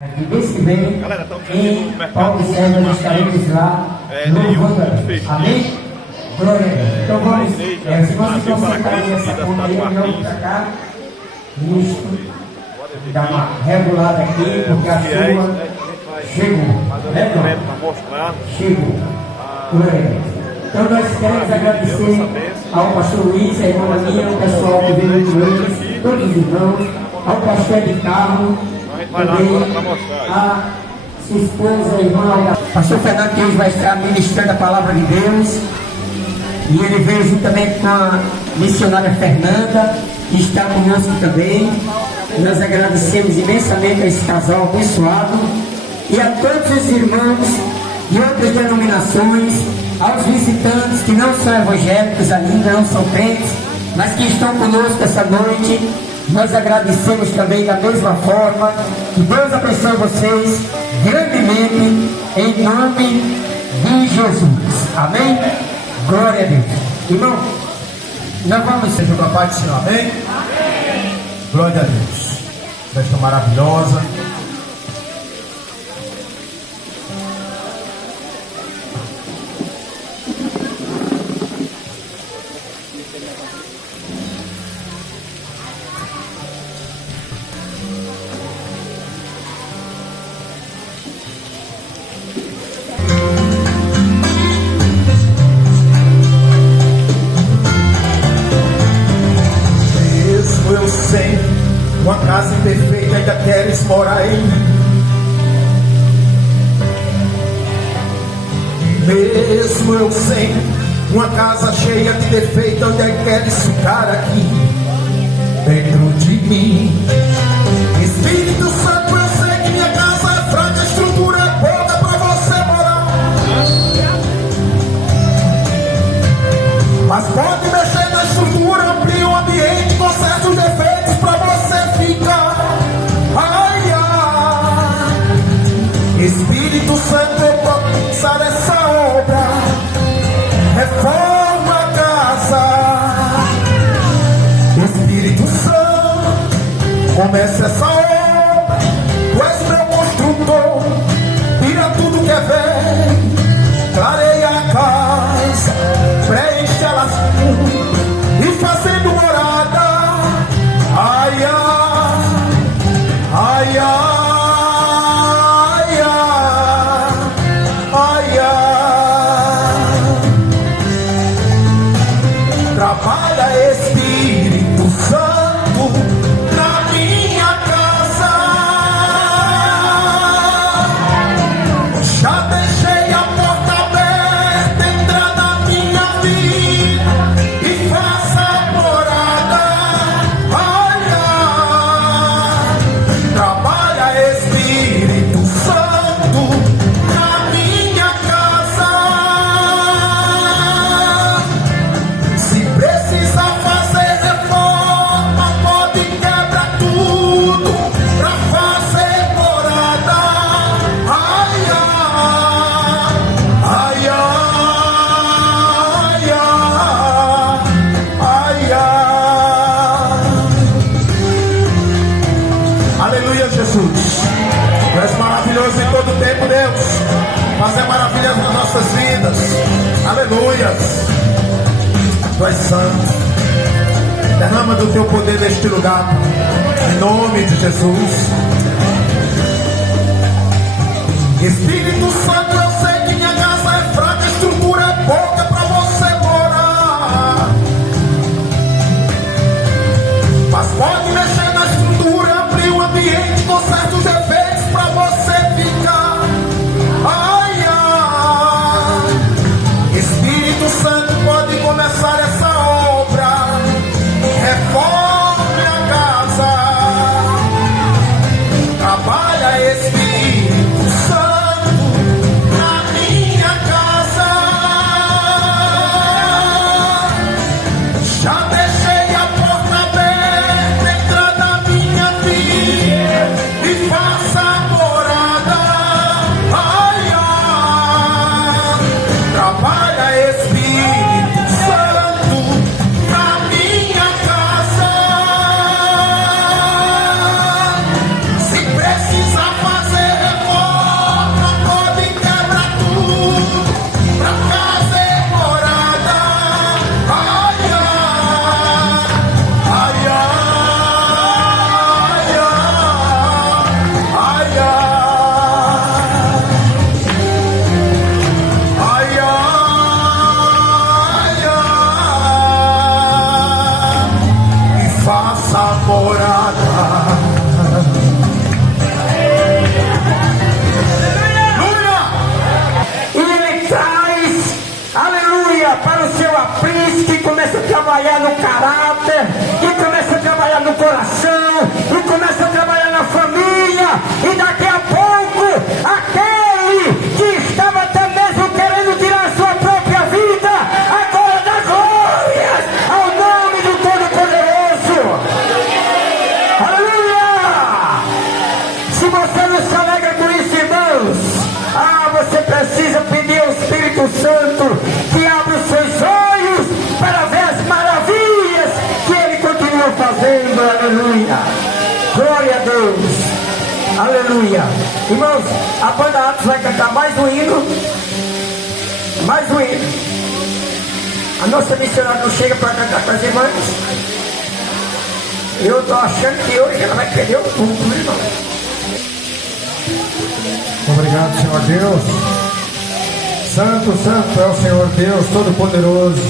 E mês que vem, em Paulo César, estaremos lá louvando a Deus. Amém? Glória a Deus. Então vamos, se nós estamos sentados nessa ponta aí, vamos para cá. Isso. Dá uma regulada aqui, porque a chuva chegou. Chegou. Glória a Deus. Então nós queremos agradecer ao pastor Luiz, a irmã Aninha, o pessoal que veio com eles, todos os irmãos, ao pastor de carro, também a sua esposa, a irmã, o pastor Fernando, que hoje vai estar ministrando a palavra de Deus, e ele veio juntamente com a missionária Fernanda, que está conosco também. Nós agradecemos imensamente a esse casal abençoado e a todos os irmãos de outras denominações, aos visitantes que não são evangélicos ainda, não são crentes, mas que estão conosco essa noite. Nós agradecemos também da mesma forma. Que Deus abençoe vocês grandemente, em nome de Jesus. Amém? Glória a Deus. Irmão, nós vamos... Seja com a paz do Senhor, amém? Amém. Glória a Deus. Festa maravilhosa. Eu sei, uma casa imperfeita ainda queres morar em mim. Mesmo eu sei, uma casa cheia de defeito ainda queres ficar aqui dentro de mim. Espírito Santo, eu sei que minha casa é fraca, a estrutura é pouca para você morar, mas pode mexer na estrutura, amplia o ambiente, conserta os defeitos para você ficar. Ai, ai. Espírito Santo, eu vou começar essa obra, reforma a casa. Espírito Santo, comece essa obra, tu és meu construtor, tira tudo que é velho, clareia a casa, preenche elas e fazendo morada. Ai, ai, ai, ai, ai, ai. Trabalha, Espírito Santo, na minha casa. Já deixei a porta aberta, entra na minha vida e faça morada. Ai, ai. Trabalha, Espírito Santo, na minha casa. Se precisa fazer reforma, pode quebrar tudo pra fazer morada. Ai, ai, ai, ai, ai, ai. Aleluia, Jesus. Tu és maravilhoso em todo tempo, Deus. Fazer maravilhas nas nossas vidas. Aleluia. Tu és santo. Derrama do teu poder neste lugar, Pai. Em nome de Jesus. Espírito Santo, eu sei que minha casa é fraca, a estrutura é pouca para você morar, mas pode mexer na estrutura, abrir o ambiente, conserta os defeitos para você ficar. Ai, ai. Espírito Santo, pode começar essa obra, reforme a casa. Trabalha, Espírito Santo, na minha casa. Já deixei a porta aberta, entra na minha vida e faça morada. Ai, ai. Trabalha, Espírito Santo, na minha casa. Se precisa fazer Aleluia. Irmãos, a banda Atos vai cantar mais um hino. Mais um hino. A nossa missionária não chega para cantar com as irmãs. Eu estou achando que hoje ela vai perder o culto, irmão. Obrigado, Senhor Deus. Santo, santo é o Senhor Deus Todo-Poderoso.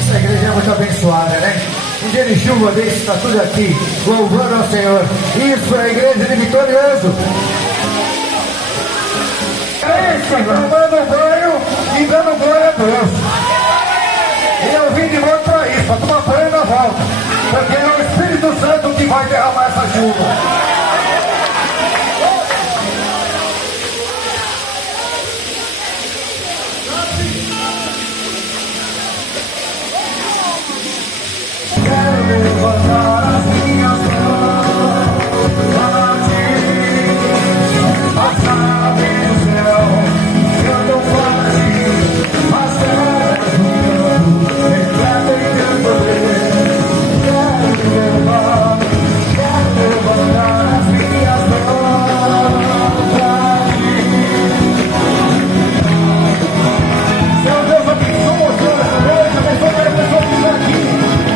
Essa igreja é muito abençoada, né? Um dia de chuva desse, está tudo aqui, louvando ao Senhor. Isso é a igreja de Vitorioso. Tomando banho e dando glória a Deus. E eu vim de volta para isso, para tomar banho na volta. Porque é o Espírito Santo que vai derramar essa chuva. Levantar as minhas mãos para ti, passar no céu, cantam para ti, as terras do campo, refletem teu poder. Quero levantar as minhas mãos para ti. Senhor Deus, abençoa, Senhor, essa noite, abençoa cada pessoa que está aqui.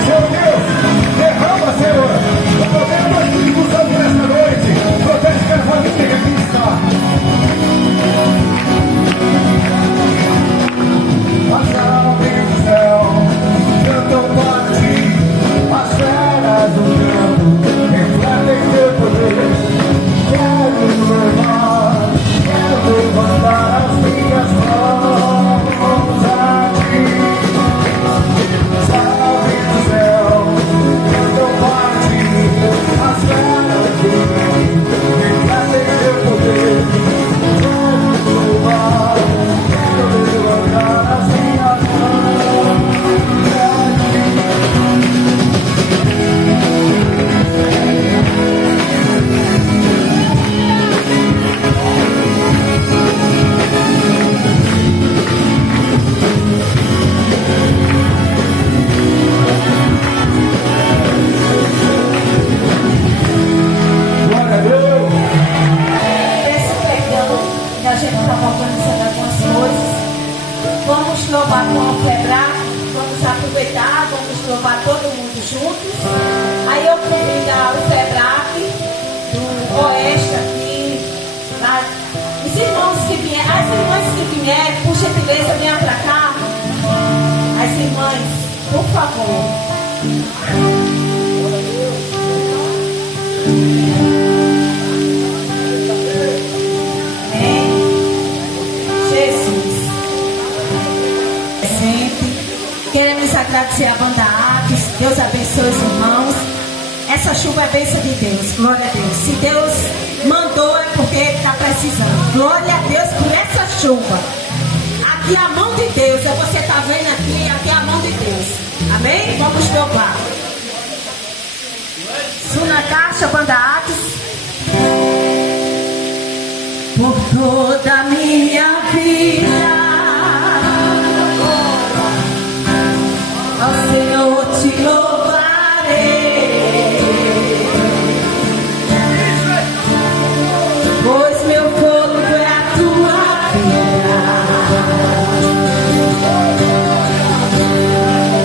Senhor Deus, derrama, Senhor, o poder do Espírito Santo nesta noite. Protege cada família que aqui está. As aves do céu cantam para ti, as feras do campo refletem teu poder. Quero levantar as minhas mãos a ti. As aves do céu cantam para ti, as feras do campo refletem teu poder. Quero levantar as minhas mãos a ti. Glória a Deus. Peço perdão que a gente estava organizando algumas coisas. Vamos louvar com o quebrar, vamos aproveitar, vamos louvar todo mundo juntos. Aí eu convido o Febrac do Oeste aqui, os irmãos que vierem, as irmãs que vierem, por gentileza, venham para cá. As irmãs, por favor. Jesus. Queremos agradecer a banda Atos. Deus abençoe os irmãos. Essa chuva é bênção de Deus. Glória a Deus. Se Deus mandou é porque Ele está precisando. Glória a Deus por essa chuva. Aqui a mão de Deus. Você está vendo aqui a mão de Deus. Amém? Vamos louvar. Suna Caixa, banda Atos. Por toda a minha vida, ao Senhor te louvarei, pois meu fogo é a tua vida.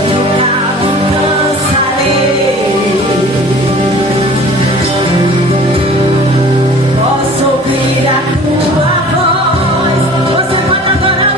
Nunca cansarei. Posso ouvir a tua voz. Você pode adorar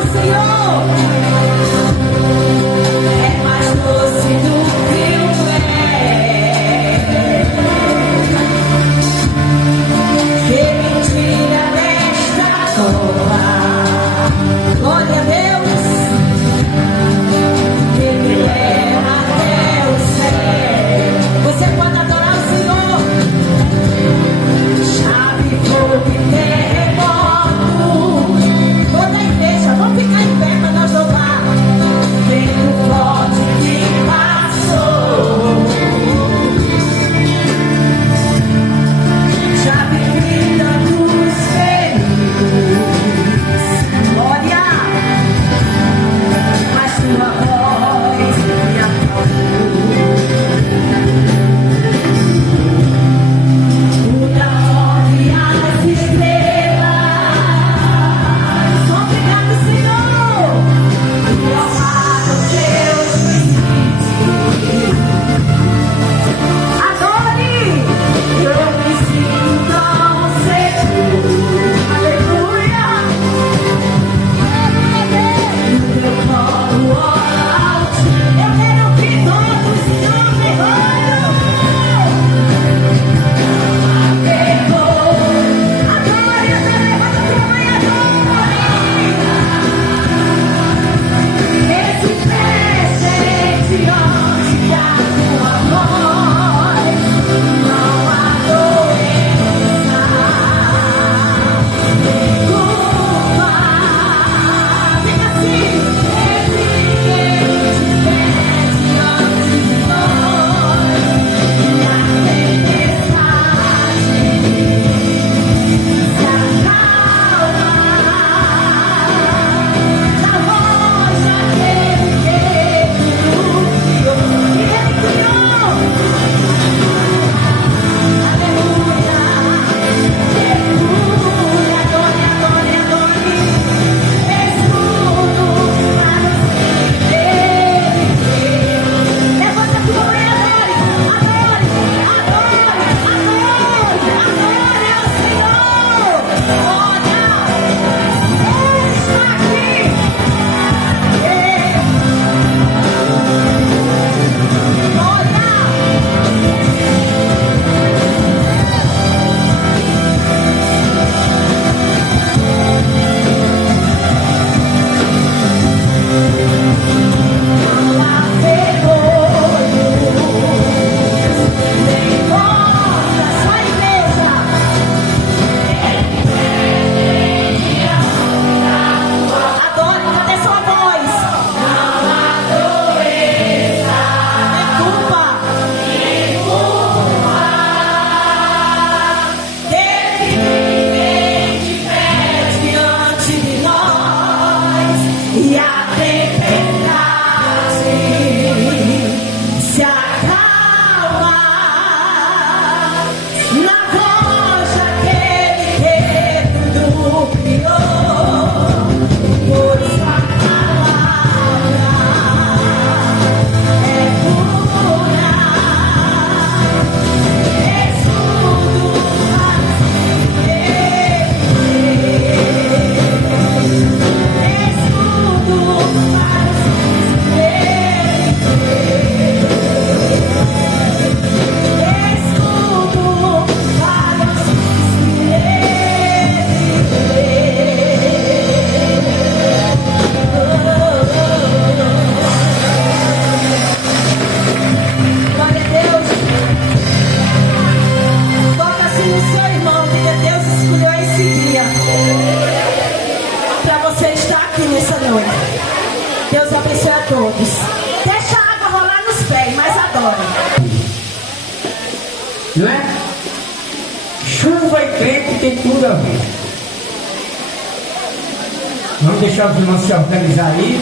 Vamos deixar os irmãos se organizar aí.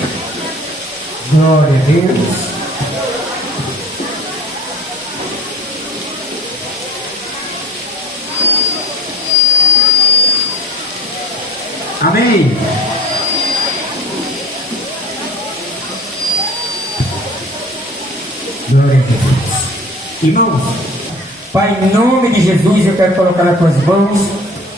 Glória a Deus. Amém. Glória a Deus. Irmãos, Pai, em nome de Jesus, eu quero colocar nas tuas mãos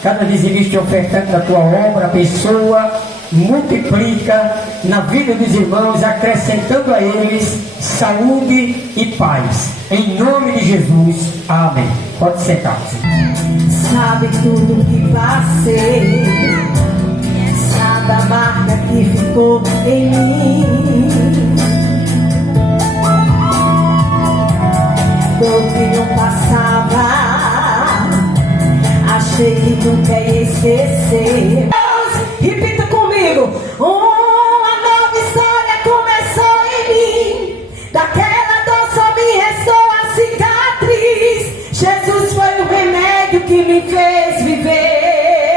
cada dizimista ofertante da tua obra, abençoa, multiplica na vida dos irmãos, acrescentando a eles saúde e paz. Em nome de Jesus, amém. Pode sentar-se. Sabe tudo que passei, sabe a marca que ficou em mim. O que não passava, achei que nunca ia esquecer. Repita comigo. Uma nova história começou em mim. Daquela dor só me restou a cicatriz. Jesus foi o remédio que me fez viver.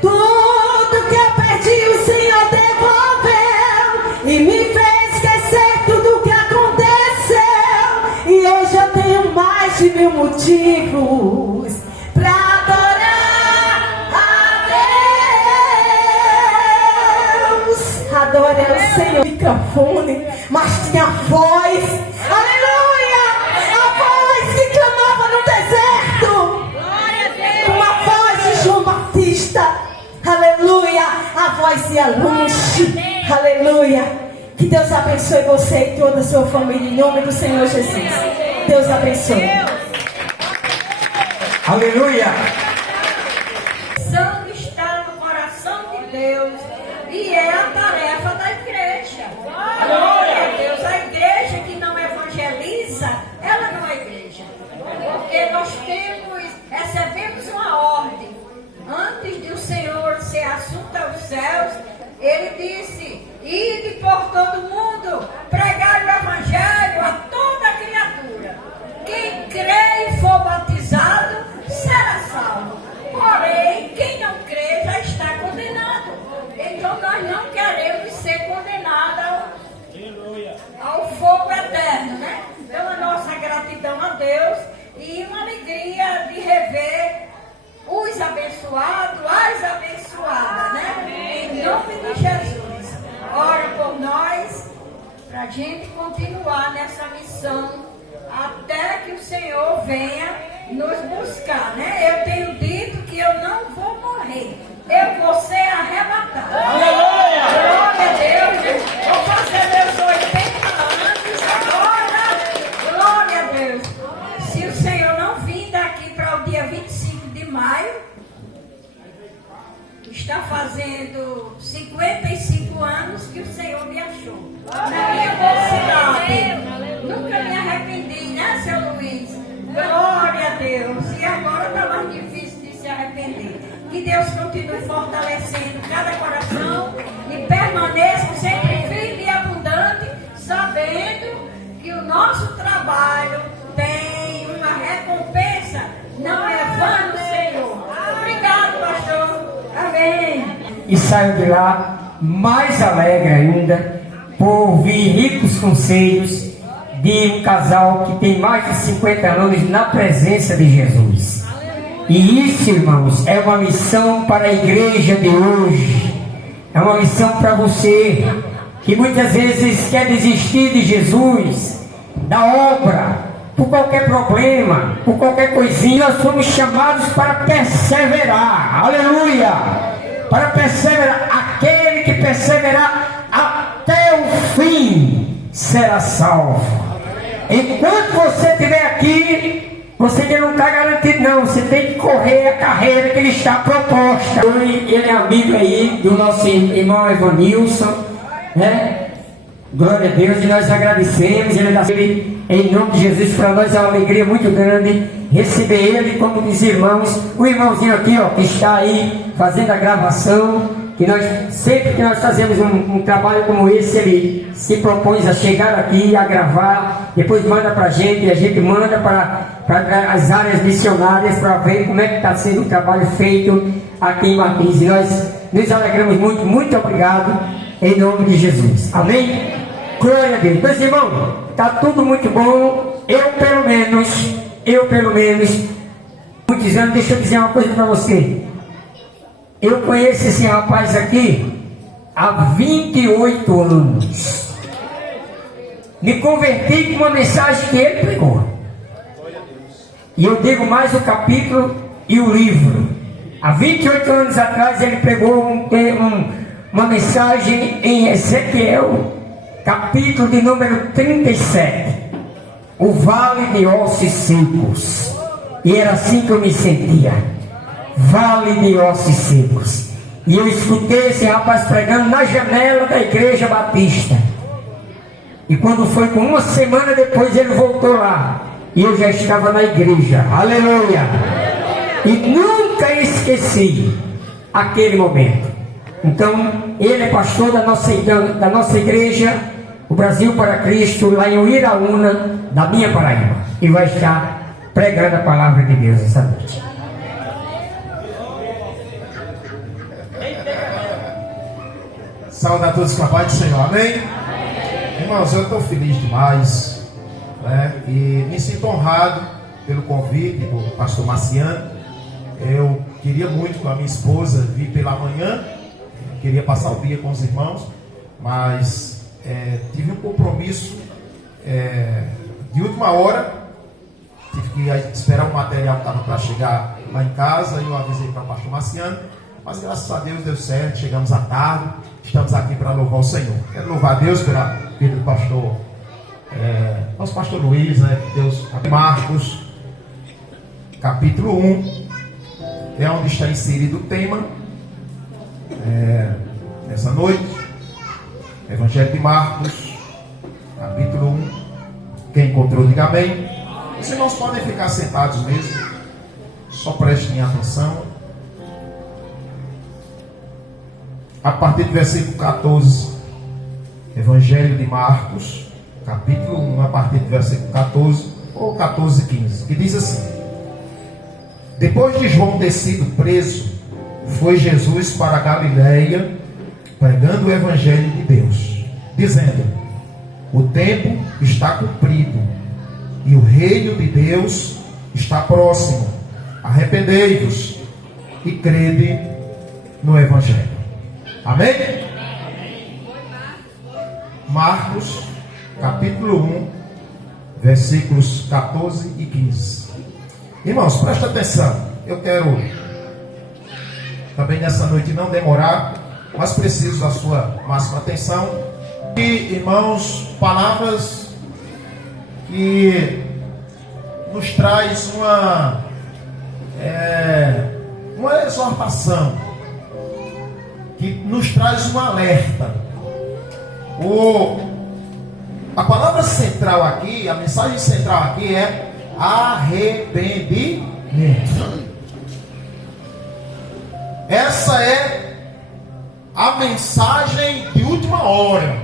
Tudo que eu perdi o Senhor devolveu e me fez esquecer tudo que aconteceu. E hoje eu tenho mais de 1000 motivos pra adorar a Deus. Adore ao Senhor. Microfone, mas tinha voz. Aleluia! A voz que clamava no deserto. Uma voz de João Batista. Aleluia! A voz de Aluxe. Aleluia! Que Deus abençoe você e toda a sua família, em nome do Senhor Jesus. Deus abençoe. Aleluia. A missão está no coração de Deus e é a tarefa da igreja. Glória a Deus. A igreja que não evangeliza, ela não é igreja. Porque nós recebemos uma ordem. Antes de o Senhor ser assunto aos céus, Ele disse: ide por todo mundo, pregai o evangelho a toda criatura. Quem crê e for batizado será salvo. Porém, quem não crê já está condenado. Então nós não queremos ser condenados ao fogo eterno, né? Então a nossa gratidão a Deus e uma alegria de rever os abençoados, as abençoadas, né? Em nome de Jesus. Ora por nós, para a gente continuar nessa missão, até que o Senhor venha nos buscar, né? Eu tenho dito que eu não vou morrer, eu vou ser arrebatado. Aleluia! Glória a Deus, né? Vou fazer meus 80 anos agora. Glória a Deus. Se o Senhor não vir daqui para o dia 25 de maio, está fazendo 55 anos que o Senhor me achou. Na minha mocidade. Nunca me arrependi, né, seu Luiz? Glória a Deus. E agora está mais difícil de se arrepender. Que Deus continue fortalecendo cada coração e permaneça sempre firme e abundante, sabendo que o nosso trabalho tem uma recompensa. Não é vã, Senhor. Obrigado, pastor. Amém. E saio de lá mais alegre ainda por ouvir ricos conselhos de um casal que tem mais de 50 anos na presença de Jesus. E isso, irmãos, é uma missão para a igreja de hoje. É uma missão para você que muitas vezes quer desistir de Jesus, da obra, por qualquer problema, por qualquer coisinha. Nós somos chamados para perseverar. Aleluia! Para perseverar. Aquele que perseverar até o fim será salvo. Enquanto você estiver aqui, você ainda não está garantido, não. Você tem que correr a carreira que ele está proposta. Ele é amigo aí do nosso irmão Evanilson, né? Glória a Deus, e nós agradecemos. Ele, em nome de Jesus, para nós é uma alegria muito grande receber ele, como diz irmãos, o irmãozinho aqui, ó, que está aí fazendo a gravação. Que nós, sempre que nós fazemos um trabalho como esse, ele se propõe a chegar aqui, a gravar depois manda para a gente, e a gente manda para as áreas missionárias para ver como é que está sendo o trabalho feito aqui em Matriz. E nós nos alegramos muito, muito obrigado, em nome de Jesus. Amém? Glória a Deus. Meus irmãos, está tudo muito bom. Eu pelo menos, muitos anos, deixa eu dizer uma coisa para você. Eu conheço esse rapaz aqui há 28 anos. Me converti com uma mensagem que ele pregou. E eu digo mais o capítulo e o livro. Há 28 anos atrás ele pregou uma mensagem em Ezequiel, capítulo de número 37. O vale de ossos secos. E era assim que eu me sentia. Vale de ossos secos. E eu escutei esse rapaz pregando na janela da igreja batista. E quando foi com uma semana depois ele voltou lá. E eu já estava na igreja. Aleluia! E nunca esqueci aquele momento. Então, ele é pastor da nossa igreja, o Brasil para Cristo, lá em Uiraúna, da minha Paraíba. E vai estar pregando a palavra de Deus essa noite. Saúde a todos com a paz do Senhor, amém? Irmãos, eu estou feliz demais, né? E me sinto honrado pelo convite do pastor Marciano. Eu queria muito com a minha esposa vir pela manhã, queria passar o dia com os irmãos, mas tive um compromisso de última hora, tive que esperar o material que estava para chegar lá em casa, e eu avisei para o pastor Marciano, mas graças a Deus deu certo, chegamos à tarde, estamos aqui para louvar o Senhor. Quero louvar a Deus pela vida do pastor, nosso pastor Luiz, né? Deus, Marcos, capítulo 1, é onde está inserido o tema, nessa noite, Evangelho de Marcos, capítulo 1, quem encontrou, diga amém. Os irmãos podem ficar sentados mesmo, só prestem atenção. A partir do versículo 14, Evangelho de Marcos, capítulo 1, a partir do versículo 14, ou 14 e 15, que diz assim: Depois de João ter sido preso, foi Jesus para a Galileia, pregando o Evangelho de Deus, dizendo: O tempo está cumprido, e o reino de Deus está próximo. Arrependei-vos e crede no Evangelho. Amém? Marcos, capítulo 1, versículos 14 e 15. Irmãos, presta atenção. Eu quero também nessa noite não demorar, mas preciso da sua máxima atenção. E, irmãos, palavras que nos traz uma exortação, que nos traz um alerta. A palavra central aqui, a mensagem central aqui é arrependimento. Essa é a mensagem de última hora.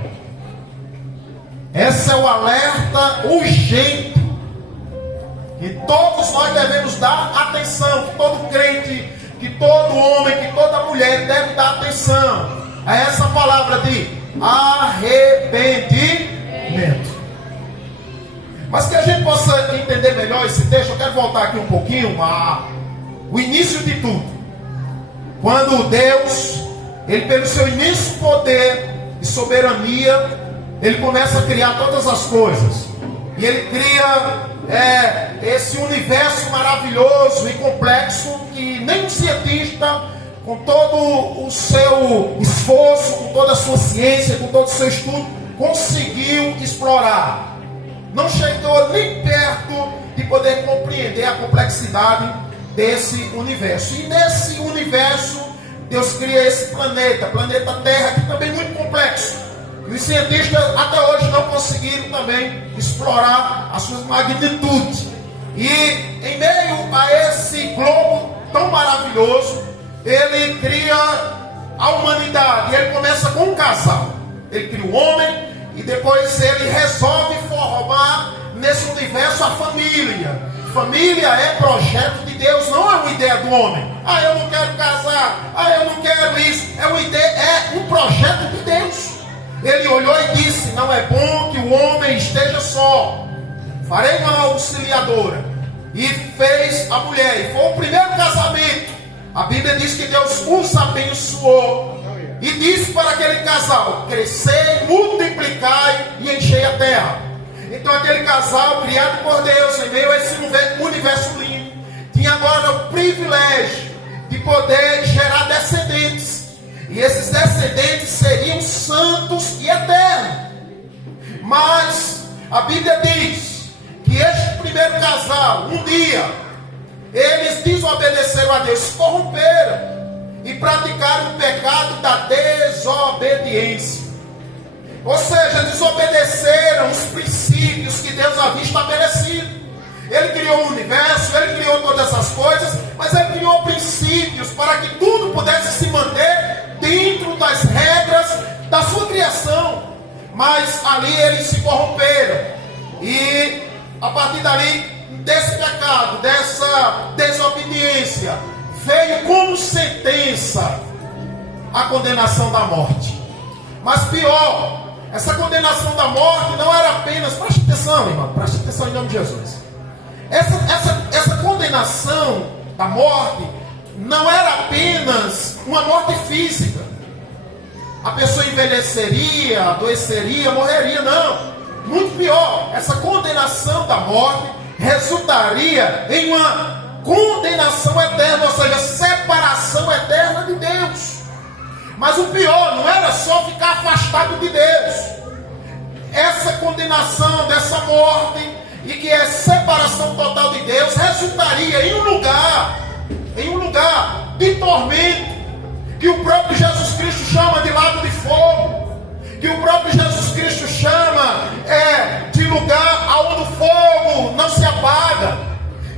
Esse é o alerta urgente que todos nós devemos dar atenção, que todo crente, que todo homem, que toda mulher deve dar atenção a essa palavra de arrependimento. Mas que a gente possa entender melhor esse texto, eu quero voltar aqui um pouquinho o início de tudo. Quando Deus, Ele pelo seu imenso poder e soberania, Ele começa a criar todas as coisas. E Ele cria esse universo maravilhoso e complexo que nem um cientista, com todo o seu esforço, com toda a sua ciência, com todo o seu estudo, conseguiu explorar. Não chegou nem perto de poder compreender a complexidade desse universo. E nesse universo, Deus cria esse planeta Terra, que também é muito complexo. E os cientistas até hoje não conseguiram também explorar as suas magnitudes. E em meio a esse globo tão maravilhoso, Ele cria a humanidade. E Ele começa com um casal. Ele cria o homem E depois ele resolve formar nesse universo a família. Família é projeto de Deus, não é uma ideia do homem. Ah, eu não quero casar, ah, eu não quero isso. É um projeto de Deus. Ele olhou e disse: não é bom que o homem esteja só. Farei uma auxiliadora. E fez a mulher. E foi o primeiro casamento. A Bíblia diz que Deus os abençoou. E disse para aquele casal: crescei, multiplicai e enchei a terra. Então aquele casal, criado por Deus em meio a esse universo lindo, tinha agora o privilégio de poder gerar descendentes. E esses descendentes seriam santos e eternos. Mas a Bíblia diz que este primeiro casal, um dia, eles desobedeceram a Deus, se corromperam e praticaram o pecado da desobediência. Ou seja, desobedeceram os princípios que Deus havia estabelecido. Ele criou o universo, ele criou todas essas coisas, mas ele criou princípios para que tudo pudesse se manter dentro das regras da sua criação. Mas ali eles se corromperam. E a partir dali, desse pecado, dessa desobediência, veio como sentença a condenação da morte. Mas pior, essa condenação da morte não era apenas, preste atenção, irmão, preste atenção em nome de Jesus. Essa condenação da morte não era apenas uma morte física. A pessoa envelheceria, adoeceria, morreria, não. Muito pior, essa condenação da morte resultaria em uma condenação eterna, ou seja, separação eterna de Deus. Mas o pior não era só ficar afastado de Deus. Essa condenação dessa morte, e que é separação total de Deus, resultaria em um lugar de tormento, que o próprio Jesus Cristo chama de lago de fogo, que o próprio Jesus Cristo chama de lugar onde o fogo não se apaga,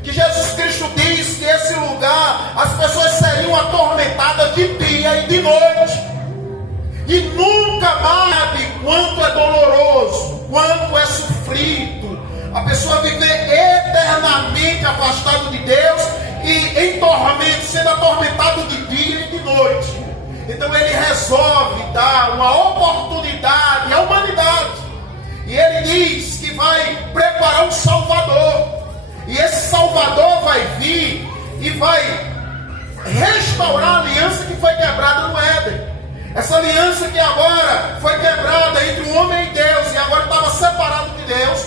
que Jesus Cristo diz que esse lugar as pessoas seriam atormentadas de dia e de noite, e nunca mais sabe quanto é doloroso, quanto é sofrido a pessoa viver eternamente afastado de Deus e em tormento, sendo atormentado de dia e de noite. Então ele resolve dar uma oportunidade à humanidade, e ele diz que vai preparar um Salvador, e esse Salvador vai vir e vai restaurar a aliança que foi quebrada no Éden. Essa aliança que agora foi quebrada entre o homem e Deus, e agora estava separado de Deus.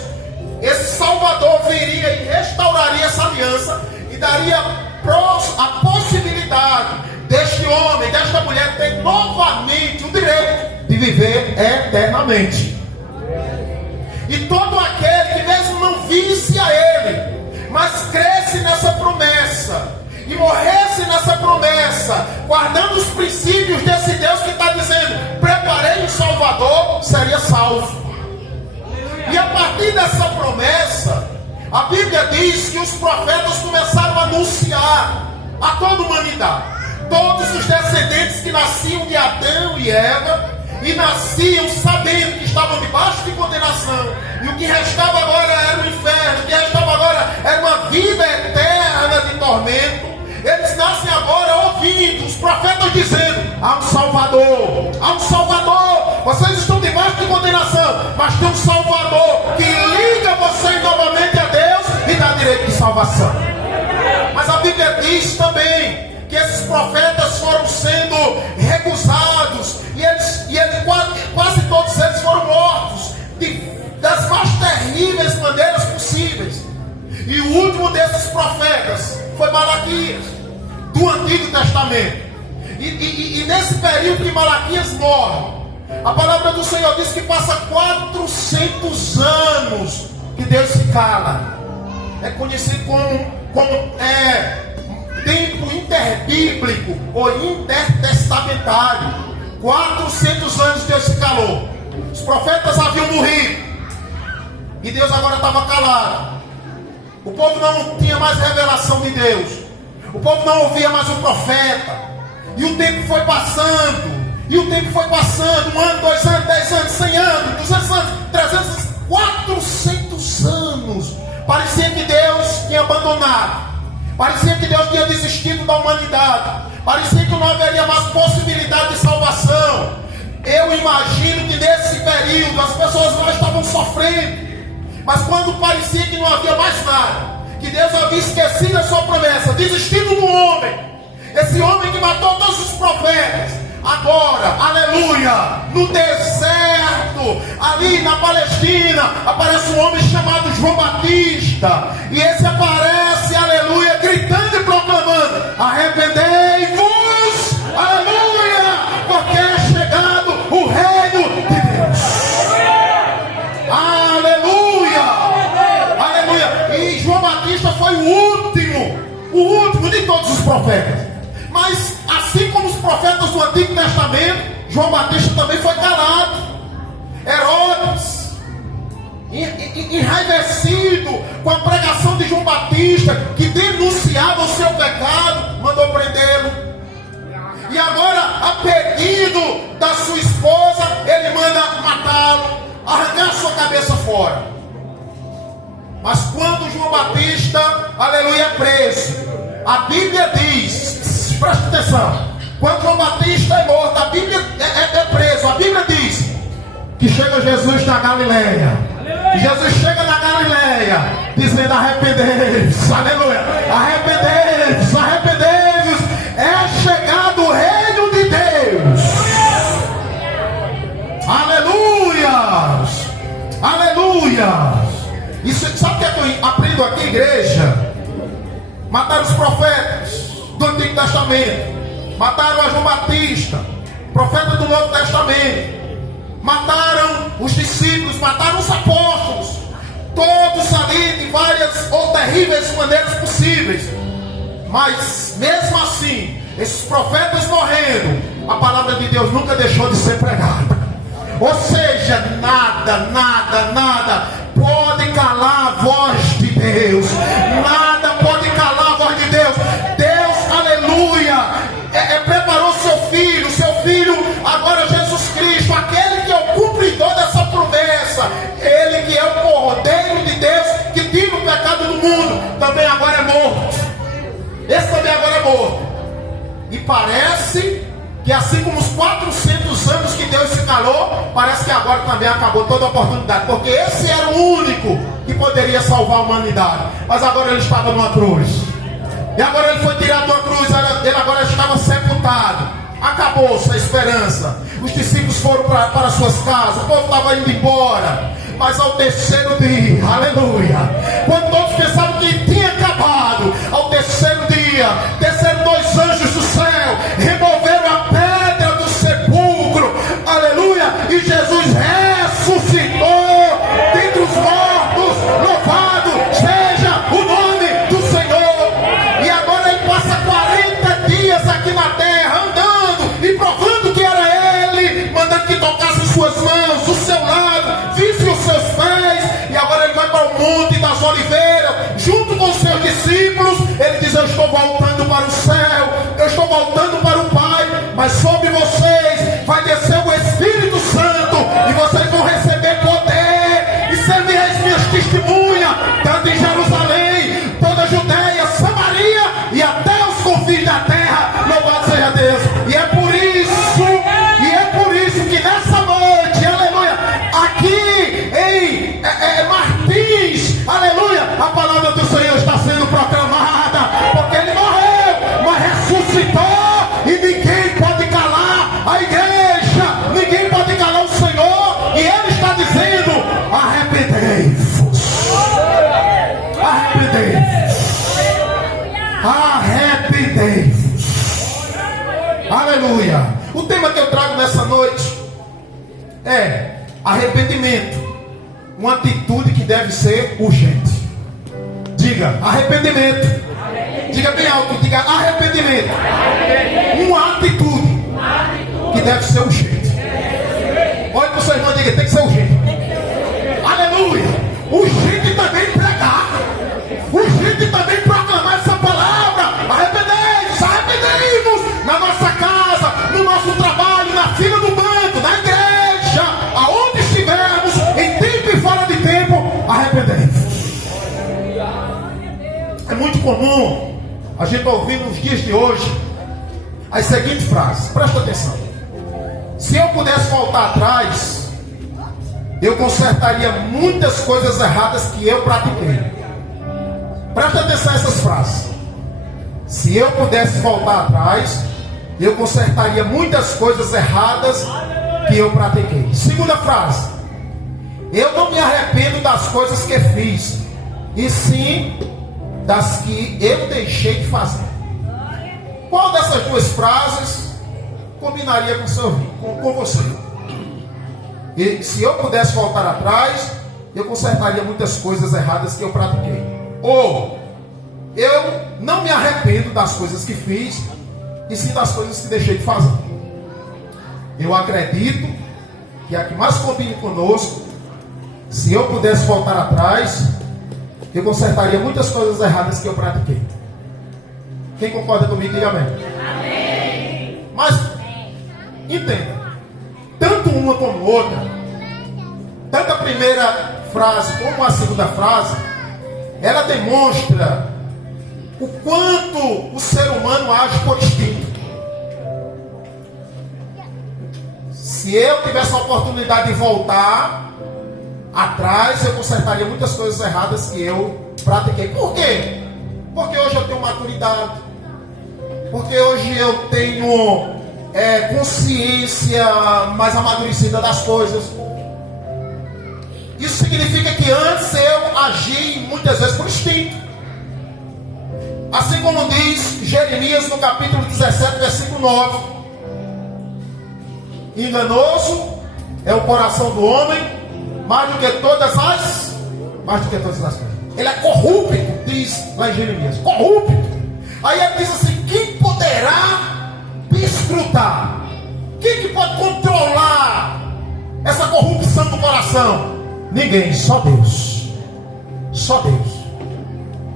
Esse Salvador viria e restauraria essa aliança e daria a possibilidade deste homem, desta mulher ter novamente o direito de viver eternamente. E todo aquele que mesmo não visse a ele, mas cresce nessa promessa e morresse nessa promessa, guardando os princípios desse Deus que está dizendo: preparei um Salvador, seria salvo. E a partir dessa promessa, a Bíblia diz que os profetas começaram a anunciar a toda a humanidade, todos os descendentes que nasciam de Adão e Eva, e nasciam sabendo que estavam debaixo de condenação, e o que restava agora era o inferno, o que restava agora era uma vida eterna de tormento. Eles nascem agora ouvindo os profetas dizendo: há um Salvador, há um Salvador. Vocês estão debaixo de condenação, mas tem um Salvador que liga vocês novamente a Deus e dá direito de salvação. Mas a Bíblia diz também que esses profetas foram sendo recusados, e quase todos eles foram mortos das mais terríveis maneiras possíveis. E o último desses profetas foi Malaquias, do Antigo Testamento. E nesse período que Malaquias morre, a palavra do Senhor diz que passa 400 anos que Deus se cala. É conhecido como tempo interbíblico ou intertestamentário. 400 anos Deus se calou. Os profetas haviam morrido e Deus agora estava calado. O povo não tinha mais revelação de Deus, o povo não ouvia mais o profeta. E o tempo foi passando, E o tempo foi passando, 1 ano, 2 anos, 10 anos, 100 anos, 200 anos, 300 anos, 400 anos. Parecia que Deus tinha abandonado. Parecia que Deus tinha desistido da humanidade. Parecia que não haveria mais possibilidade de salvação. Eu imagino que nesse período as pessoas lá estavam sofrendo. Mas quando parecia que não havia mais nada, que Deus havia esquecido a sua promessa, desistido do homem, esse homem que matou todos os profetas, agora, aleluia, no deserto, ali na Palestina, aparece um homem chamado João Batista, e esse aparece, aleluia, gritando e proclamando: arrependei-vos, aleluia, porque é chegado o reino de Deus. Aleluia, aleluia. E João Batista foi o último de todos os profetas. Mas assim como os profetas do Antigo Testamento, João Batista também foi calado. Herodes, enraivecido com a pregação de João Batista, que denunciava o seu pecado, mandou prendê-lo. E agora, a pedido da sua esposa, ele manda matá-lo, arrancar sua cabeça fora. Mas quando João Batista, aleluia, é preso, a Bíblia diz, presta atenção, quando João Batista é morto, a Bíblia é preso, a Bíblia diz que chega Jesus na Galileia. E Jesus chega na Galileia, dizendo: arrependei-vos, aleluia, arrependei-vos, arrependei-vos, é chegado o reino de Deus. Aleluia, aleluia. Isso, sabe o que é que eu aprendo aqui, igreja? Mataram os profetas do Antigo Testamento, mataram a João Batista, profeta do Novo Testamento, mataram os discípulos, mataram os apóstolos, todos ali de várias ou terríveis maneiras possíveis. Mas mesmo assim, esses profetas morrendo, a palavra de Deus nunca deixou de ser pregada. Ou seja, nada pode calar a voz de Deus. Nada pode calar a voz de Deus. Deus, aleluia, preparou seu filho, agora Jesus Cristo, aquele que é o cumpridor dessa promessa, ele que é o Cordeiro de Deus, que tira o pecado do mundo, também agora é morto. Esse também agora é morto. E parece que assim como os 400 anos que Deus se calou, parece que agora também acabou toda a oportunidade, porque esse era o único que poderia salvar a humanidade. Mas agora ele estava numa cruz, e agora ele foi tirado de uma cruz, ele agora estava sepultado. Acabou-se a esperança. Os discípulos foram para suas casas, o povo estava indo embora. Mas ao terceiro dia, aleluia, quando todos pensavam que tinha acabado, ao terceiro dia, desceram 2 anjos do céu, removeram a pedra do sepulcro, aleluia, e Jesus ressuscitou dentre os mortos. Louvado seja o nome do Senhor. E agora ele passa 40 dias aqui na terra, andando e provando que era ele, mandando que tocasse suas mãos, o seu lado, visse os seus pés. E agora ele vai para o Monte das Oliveiras, junto com os seus discípulos. Ele diz: eu estou voltando para o céu, eu estou voltando para o Pai, mas sobre vocês vai descer o Espírito Santo, e vocês vão receber poder, e sereis minhas testemunhas, tanto em Jerusalém, toda a Judeia, Samaria e até os confins da terra. Louvado seja Deus. E é por isso que nessa noite, aleluia, aqui em Martins, aleluia, a palavra do Senhor está sendo proclamada, porque ele morreu, mas ressuscitou, e ninguém pode calar a igreja, ninguém pode calar o Senhor. E ele está dizendo: arrependei-vos, arrependei-vos, aleluia. O tema que eu trago nessa noite é arrependimento, uma atitude que deve ser urgente. Diga arrependimento. Diga bem alto, diga arrependimento. Uma atitude que deve ser urgente. Olha para o seu irmão e diga: tem que ser urgente. Aleluia. Urgente também pregar, urgente também proclamar essa palavra. Arrependei-vos, arrependei-vos, na nossa casa, no nosso trabalho, na vida comum a gente ouvir nos dias de hoje as seguintes frases. Presta atenção. Se eu pudesse voltar atrás, eu consertaria muitas coisas erradas que eu pratiquei. Presta atenção a essas frases. Se eu pudesse voltar atrás, eu consertaria muitas coisas erradas que eu pratiquei. Segunda frase. Eu não me arrependo das coisas que fiz, e sim das que eu deixei de fazer. Qual dessas duas frases combinaria com você? E se eu pudesse voltar atrás, eu consertaria muitas coisas erradas que eu pratiquei. Ou eu não me arrependo das coisas que fiz, e sim das coisas que deixei de fazer. Eu acredito que a que mais combine conosco, se eu pudesse voltar atrás, eu consertaria muitas coisas erradas que eu pratiquei. Quem concorda comigo, diga amém. Amém. Mas, entenda, tanto uma como outra, tanto a primeira frase como a segunda frase, ela demonstra o quanto o ser humano age por instinto. Se eu tivesse a oportunidade de voltar atrás, eu consertaria muitas coisas erradas que eu pratiquei. Por quê? Porque hoje eu tenho maturidade. Porque hoje eu tenho consciência mais amadurecida das coisas. Isso significa que antes eu agi muitas vezes por instinto. Assim como diz Jeremias no capítulo 17, versículo 9. Enganoso é o coração do homem, mais do que todas as coisas. Ele é corrupto, diz lá em Jeremias. Corrupto. Aí ele diz assim: quem poderá escrutar? Quem que pode controlar essa corrupção do coração? Ninguém, só Deus. Só Deus.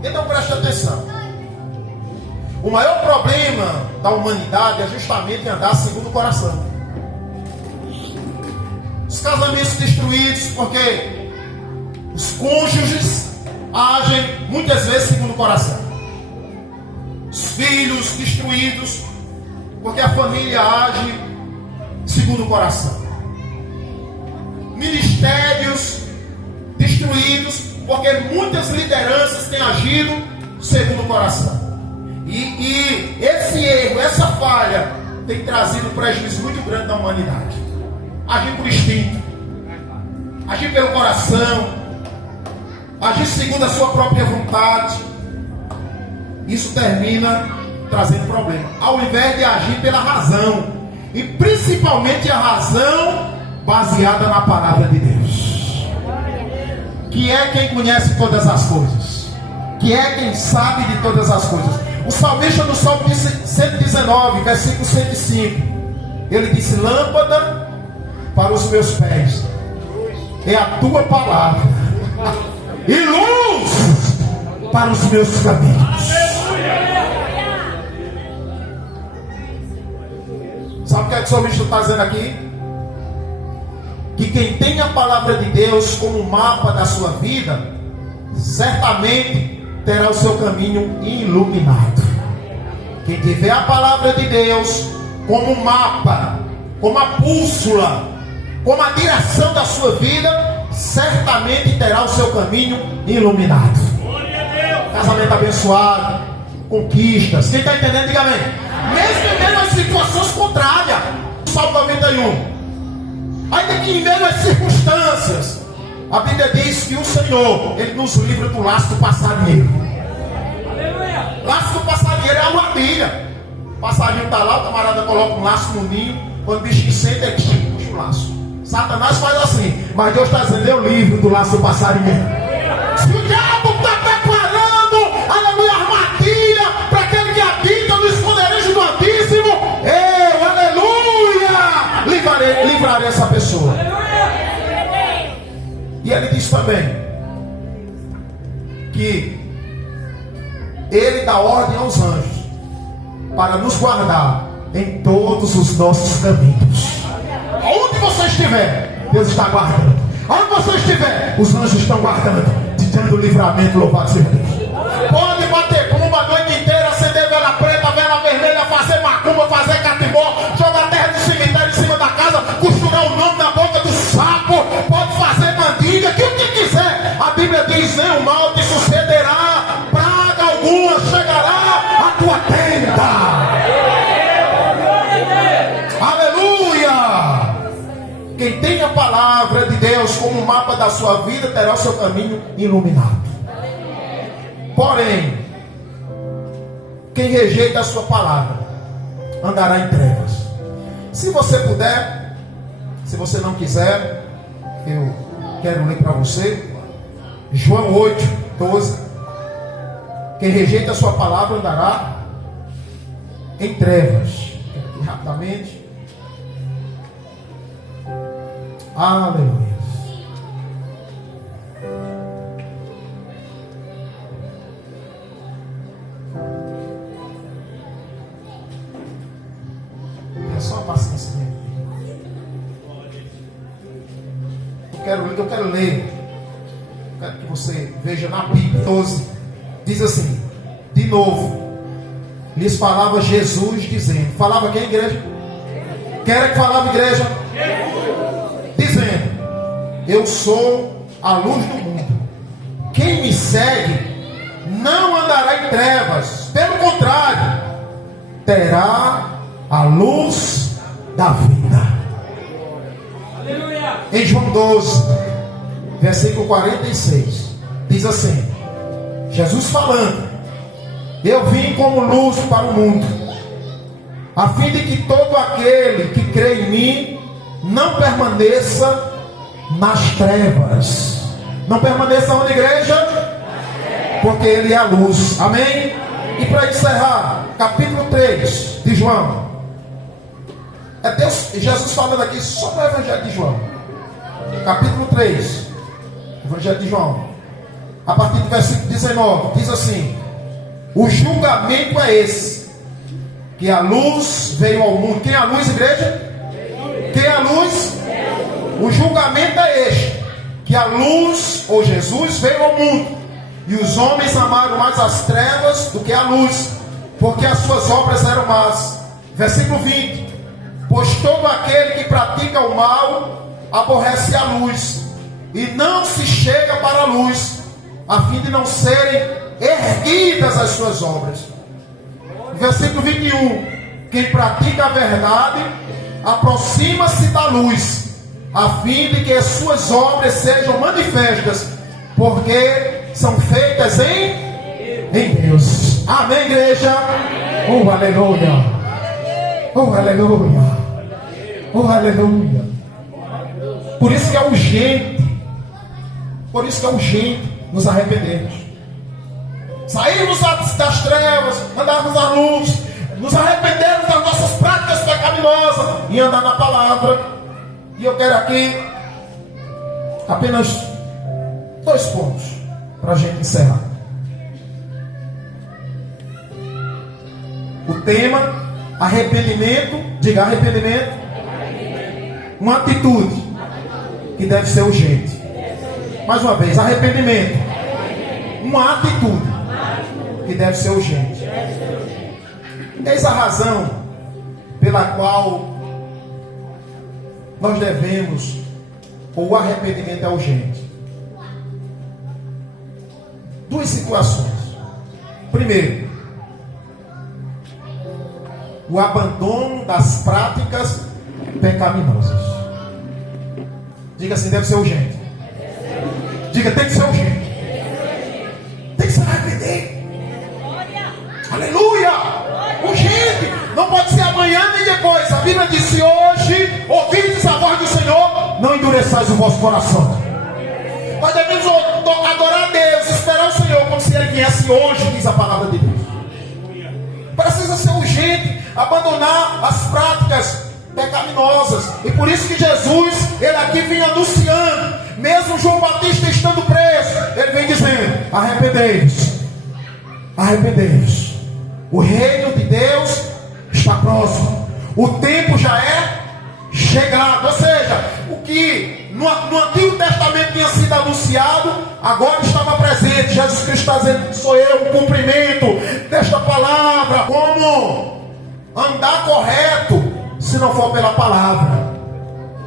Então preste atenção. O maior problema da humanidade é justamente andar segundo o coração. Os casamentos destruídos porque os cônjuges agem muitas vezes segundo o coração. Os filhos destruídos porque a família age segundo o coração. Ministérios destruídos porque muitas lideranças têm agido segundo o coração. E esse erro, essa falha tem trazido um prejuízo muito grande na humanidade. Agir por instinto, agir pelo coração, agir segundo a sua própria vontade, isso termina trazendo problema, ao invés de agir pela razão, e principalmente a razão baseada na palavra de Deus, que é quem conhece todas as coisas, que é quem sabe de todas as coisas. O salmista no Salmo 119, versículo 105, ele disse: lâmpada para os meus pés é a tua palavra, e luz para os meus caminhos. Sabe o que o salmista está dizendo aqui? Que quem tem a palavra de Deus como mapa da sua vida, certamente terá o seu caminho iluminado. Quem tiver a palavra de Deus como mapa, como a bússola, como a direção da sua vida, certamente terá o seu caminho iluminado. Casamento abençoado, conquistas. Quem está entendendo, diga amém. Mesmo em meio às situações contrárias. Salmo 91. Ainda que em meio às circunstâncias, a Bíblia diz que o Senhor, Ele nos livra do laço do passarinheiro. Laço do passarinheiro é uma armadilha. O passarinho está lá, o camarada coloca um laço no ninho, quando o bichinho senta, ele puxa o laço. Satanás faz assim, mas Deus está dizendo: eu livro do laço do passarinheiro. Se o diabo está preparando, aleluia, armadilha para aquele que habita no esconderijo do Altíssimo, eu, aleluia, livrarei essa pessoa. E ele diz também que Ele dá ordem aos anjos para nos guardar em todos os nossos caminhos. Onde você estiver, Deus está guardando. Onde você estiver, os anjos estão guardando, te dando livramento. Louvado seja Deus. Pode bater palavra de Deus como mapa da sua vida, terá o seu caminho iluminado. Porém, quem rejeita a sua palavra andará em trevas. Se você puder, se você não quiser, eu quero ler para você João 8:12. Quem rejeita a sua palavra andará em trevas. Aqui rapidamente. Aleluia. É só a paciência mesmo. Eu quero ler. Eu quero que você veja na Bíblia 12. Diz assim, de novo, lhes falava Jesus dizendo. Falava quem, igreja? Quem era que falava, igreja? Dizendo, eu sou a luz do mundo. Quem me segue não andará em trevas. Pelo contrário, terá a luz da vida. Aleluia. Em João 12, versículo 46, diz assim, Jesus falando, eu vim como luz para o mundo, a fim de que todo aquele que crê em mim não permaneça nas trevas. Não permaneça onde, igreja? Porque ele é a luz. Amém? E para encerrar, capítulo 3 de João. É Deus, Jesus falando aqui só no Evangelho de João. Capítulo 3, Evangelho de João, a partir do versículo 19, diz assim: o julgamento é esse, que a luz veio ao mundo. Quem é a luz, igreja? Quem é a luz? O julgamento é este, que a luz, ou Jesus, veio ao mundo, e os homens amaram mais as trevas do que a luz, porque as suas obras eram más. Versículo 20: pois todo aquele que pratica o mal aborrece a luz, e não se chega para a luz, a fim de não serem erguidas as suas obras. Versículo 21: quem pratica a verdade aproxima-se da luz, a fim de que as suas obras sejam manifestas, porque são feitas em Deus. Amém, igreja? Oh, aleluia! Oh, aleluia! Oh, aleluia! Por isso que é urgente, nos arrependermos, sairmos das trevas, andarmos na luz, nos arrependermos das nossas práticas pecaminosas e andar na palavra. E eu quero aqui apenas 2 pontos para a gente encerrar. O tema: arrependimento. Diga arrependimento. Uma atitude que deve ser urgente. Mais uma vez, arrependimento. Uma atitude que deve ser urgente. Eis a razão pela qual nós devemos, ou o arrependimento é urgente. 2 situações. Primeiro, o abandono das práticas pecaminosas. Diga assim, deve ser urgente. Diga, tem que ser urgente. Tem que se arrepender. Aleluia! Urgente! Não pode ser amanhã nem depois. A Bíblia diz: se hoje ouvirdes a voz do Senhor, não endureçais o vosso coração. Nós devemos adorar a Deus, esperar o Senhor como se Ele viesse hoje, diz a palavra de Deus. Precisa ser urgente abandonar as práticas pecaminosas. E por isso que Jesus, Ele aqui vem anunciando, mesmo João Batista estando preso, Ele vem dizendo: arrependei-vos, arrependei-vos. O reino de Deus está próximo. O tempo já é chegado. Ou seja, o que no Antigo Testamento tinha sido anunciado, agora estava presente. Jesus Cristo está dizendo: sou eu o cumprimento desta palavra. Como andar correto se não for pela palavra?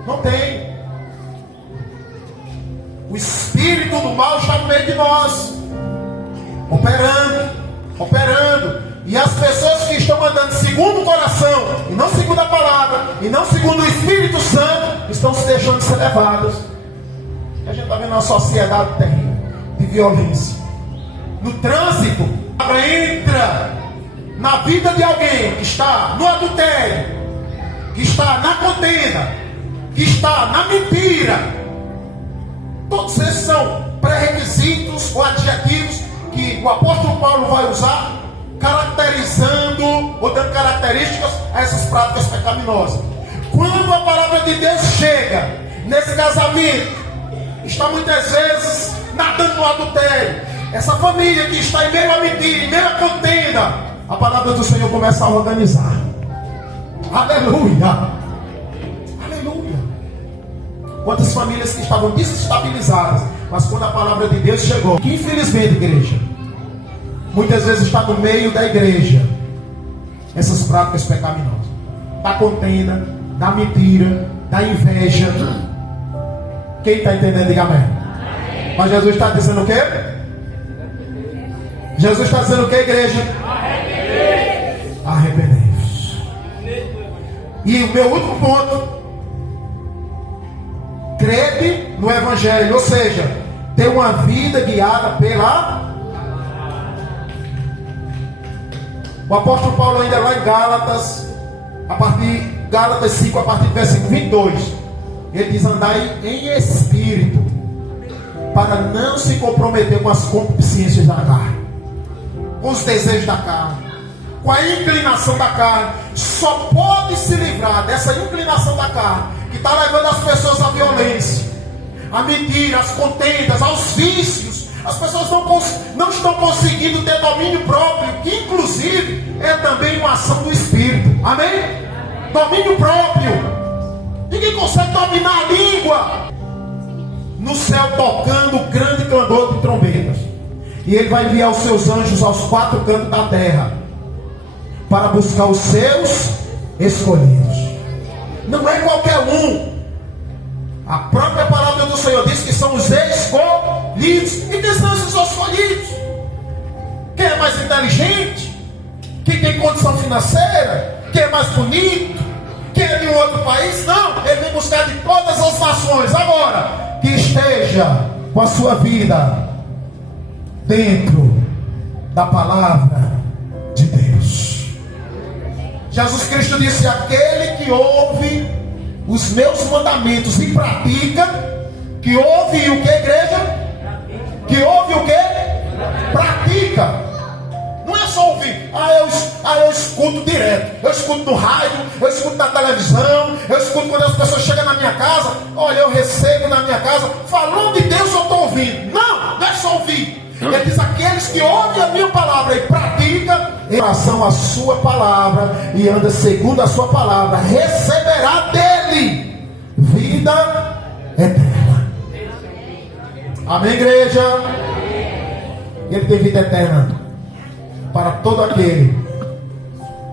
Não tem. O espírito do mal está no meio de nós, operando. E as pessoas que estão andando segundo o coração, e não segundo a palavra, e não segundo o Espírito Santo, estão se deixando ser levadas. A gente está vendo uma sociedade terrível, de violência. No trânsito, entra na vida de alguém que está no adultério, que está na contenda, que está na mentira. Todos esses são pré-requisitos ou adjetivos que o apóstolo Paulo vai usar, caracterizando ou dando características a essas práticas pecaminosas. Quando a palavra de Deus chega nesse casamento, está muitas vezes nadando no adultério, essa família que está em meio à mentira, em meio à contenda, a palavra do Senhor começa a organizar. Aleluia! Aleluia! Quantas famílias que estavam desestabilizadas, mas quando a palavra de Deus chegou, que infelizmente, igreja, muitas vezes está no meio da igreja, essas práticas pecaminosas, da contenda, da mentira, da inveja. Quem está entendendo, diga amém. Mas Jesus está dizendo o quê? Jesus está dizendo o quê, igreja? Arrependei-vos. E o meu último ponto, crede no Evangelho, ou seja, ter uma vida guiada pela... O apóstolo Paulo ainda lá em Gálatas, Gálatas 5, a partir do versículo 22, ele diz: andai em espírito, para não se comprometer com as concupiscências da carne, com os desejos da carne, com a inclinação da carne. Só pode se livrar dessa inclinação da carne, que está levando as pessoas à violência, à mentira, às contendas, aos vícios. As pessoas não estão conseguindo ter domínio próprio, que inclusive é também uma ação do Espírito. Amém? Domínio próprio. Ninguém consegue dominar a língua. No céu tocando o grande clamor de trombetas. E ele vai enviar os seus anjos aos quatro cantos da terra, para buscar os seus escolhidos. Não é qualquer um. A própria palavra do Senhor diz que são os escolhidos. E quem são esses escolhidos? Quem é mais inteligente? Quem tem condição financeira? Quem é mais bonito? Quem é de um outro país? Não, ele vem buscar de todas as nações. Agora, que esteja com a sua vida dentro da palavra de Deus. Jesus Cristo disse: aquele que ouve os meus mandamentos e pratica, que ouve o que, igreja? Que ouve o que? Pratica. Não é só ouvir. Eu escuto direto. Eu escuto no rádio, eu escuto na televisão, eu escuto quando as pessoas chegam na minha casa. Olha, eu recebo na minha casa. Falando de Deus eu estou ouvindo. Não é só ouvir. Ele diz: aqueles que ouvem a minha palavra e praticam em relação à sua palavra e anda segundo a sua palavra, receberá dele vida eterna. Amém, igreja? Ele tem vida eterna para todo aquele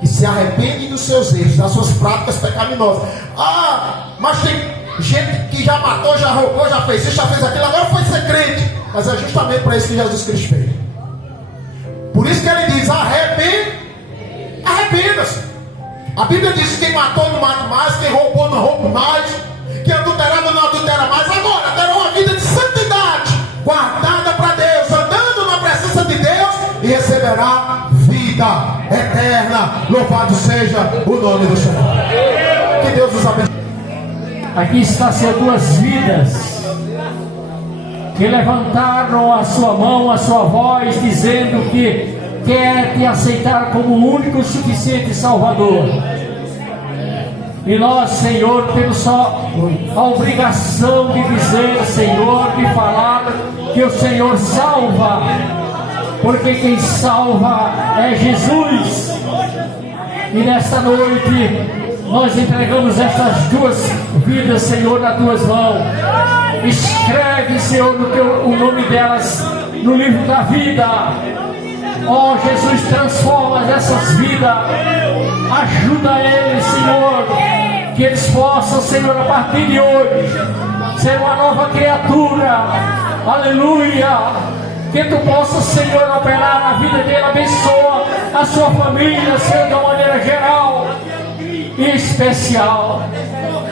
que se arrepende dos seus erros, das suas práticas pecaminosas. Mas tem gente que já matou, já roubou, já fez isso, já fez aquilo, agora foi ser crente. Mas é justamente para isso que Jesus Cristo fez. Por isso que ele diz: arrependa-se. A Bíblia diz que quem matou não mata mais, quem roubou não rouba mais, quem adulterava não adultera mais. Agora terá uma vida de santidade, guardada para Deus, andando na presença de Deus, e receberá vida eterna. Louvado seja o nome do Senhor. Que Deus nos abençoe. Aqui está são duas vidas que levantaram a sua mão, a sua voz, dizendo que quer te aceitar como o único e suficiente Salvador. E nós, Senhor, temos só a obrigação de dizer, Senhor, de falar que o Senhor salva, porque quem salva é Jesus. E nesta noite nós entregamos estas duas vidas, Senhor, nas tuas mãos. Escreve, Senhor, o nome delas no livro da vida. Ó Jesus, transforma essas vidas. Ajuda eles, Senhor, que eles possam, Senhor, a partir de hoje ser uma nova criatura. Aleluia. Que tu possas, Senhor, operar na vida dele. Abençoa a sua família, Senhor, de uma maneira geral. especial.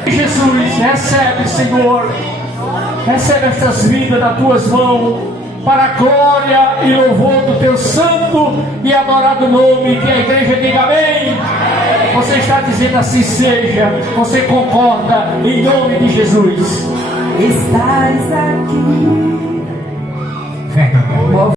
Jesus, recebe, Senhor, recebe estas vidas nas tuas mãos, para a glória e louvor do teu santo e adorado nome. Que a igreja diga amém. Você está dizendo assim seja, você concorda em nome de Jesus. Estás aqui.